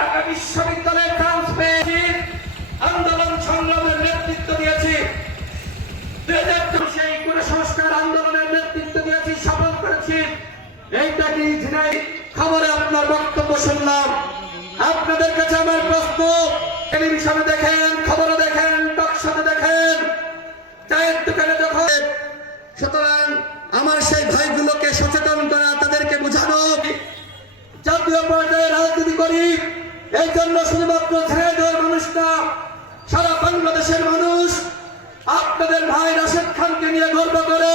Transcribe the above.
ঢাকা বিশ্ববিদ্যালয়ে চান্স পেয়েছি আন্দোলন সংগ্রামের নেতৃত্ব দিয়েছি। সেই কুসংস্কার আন্দোলনের নেতৃত্ব দিয়েছি, সফল করেছি। এইটা কি খবরে আপনার বক্তব্য শুনলাম। আপনাদের কাছে আমার প্রশ্ন, টেলিভিশনে দেখেন, খবরে দেখেন টকশোতে দেখেন। চায়ের যখন, সুতরাং আমার সেই ভাইগুলোকে সচেতন করা, তাদেরকে বোঝানো জাতীয় পর্যায়ে রাজনীতি করি এই জন্য শুধুমাত্র ছেলেদের মানুষ না, সারা বাংলাদেশের মানুষ আপনাদের ভাই রাশেদ খানকে নিয়ে গর্ব করে।